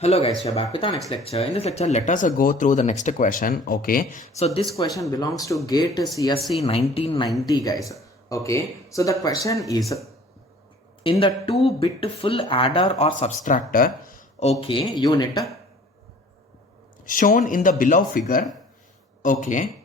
Hello guys, we are back with our next lecture. In this lecture, let us go through the next question. Okay, so this question belongs to GATE CSE 1990 guys. Okay, so the question is in the 2-bit full adder or subtractor, okay, unit shown in the below figure, okay,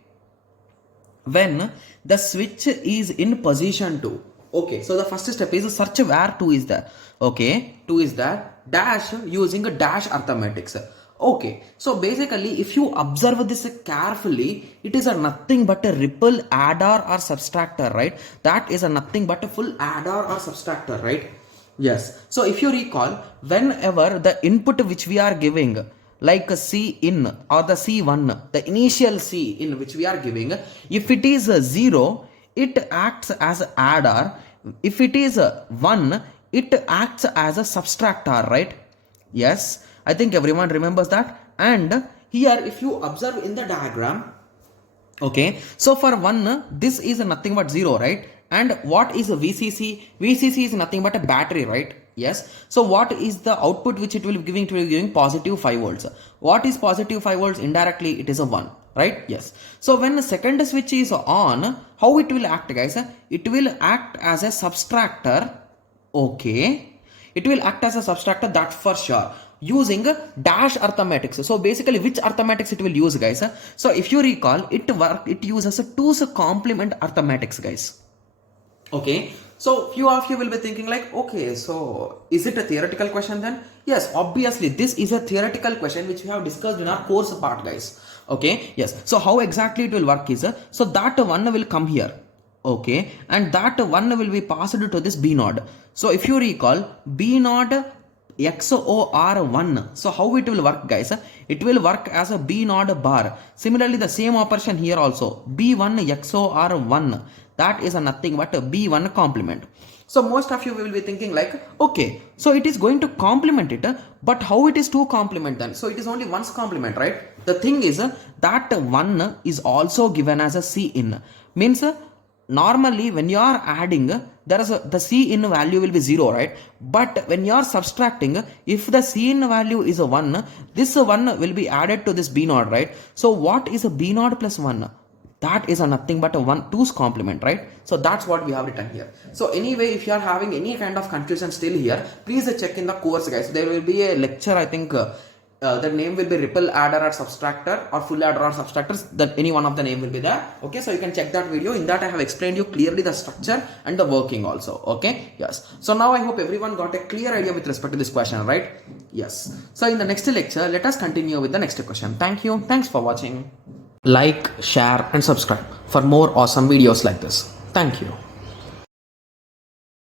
when the switch is in position 2. Okay, so the first step is search where 2 is there. Okay, 2 is there, dash using a dash arithmetics. Okay, so basically if you observe this carefully, it is a nothing but a ripple adder or subtractor, right? That is a nothing but a full adder or subtractor, right? Yes, so if you recall, whenever the input which we are giving, like a C in or the C1, the initial C in which we are giving, if it is a 0, it acts as adder. If it is a 1, it acts as a subtractor, right? Yes, I think everyone remembers that. And here, if you observe in the diagram, okay, so for 1, this is nothing but 0, right? And what is a VCC? VCC is nothing but a battery, right? Yes. So what is the output which it will be giving? It will be giving positive 5 volts. What is positive 5 volts? Indirectly, it is a 1, right? Yes. So when the second switch is on, how it will act, guys? It will act as a subtractor. Okay. It will act as a subtractor, that's for sure, using dash arithmetics. So basically, which arithmetics it will use, guys? So if you recall, it uses a 2's complement arithmetics, guys. Okay, so few of you will be thinking like, okay, so is it a theoretical question then? Yes, obviously this is a theoretical question which we have discussed in our course part, guys. Okay, yes, so how exactly it will work is, so that one will come here. Okay, and that one will be passed to this B node. So if you recall, B node XOR1. So how it will work, guys? It will work as a B node bar. Similarly, the same operation here also, B1 XOR1. That is a nothing but a B1 complement. So most of you will be thinking like, okay, so it is going to complement it, but how it is to complement then? So it is only one's complement, right? The thing is that one is also given as a C in. Means normally when you are adding, the C in value will be 0, right? But when you are subtracting, if the C in value is a 1, this 1 will be added to this B node, right? So what is a B node plus 1? That is a nothing but a 2's complement, right? So that's what we have written here. So anyway, if you are having any kind of confusion still here, please check in the course, guys. There will be a lecture, I think the name will be ripple adder or subtractor or full adder or subtractors, that any one of the name will be there. Okay, so you can check that video. In that I have explained you clearly the structure and the working also. Okay, yes, so now I hope everyone got a clear idea with respect to this question, right? Yes, so in the next lecture, let us continue with the next question. Thank you, thanks for watching. Like, share and subscribe for more awesome videos like this. Thank you.